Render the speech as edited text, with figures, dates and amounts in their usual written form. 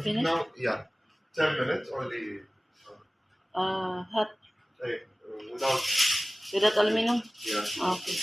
Finish? Now, yeah, 10 minutes only. Hot. Like, without. Without aluminum? Yeah. Okay.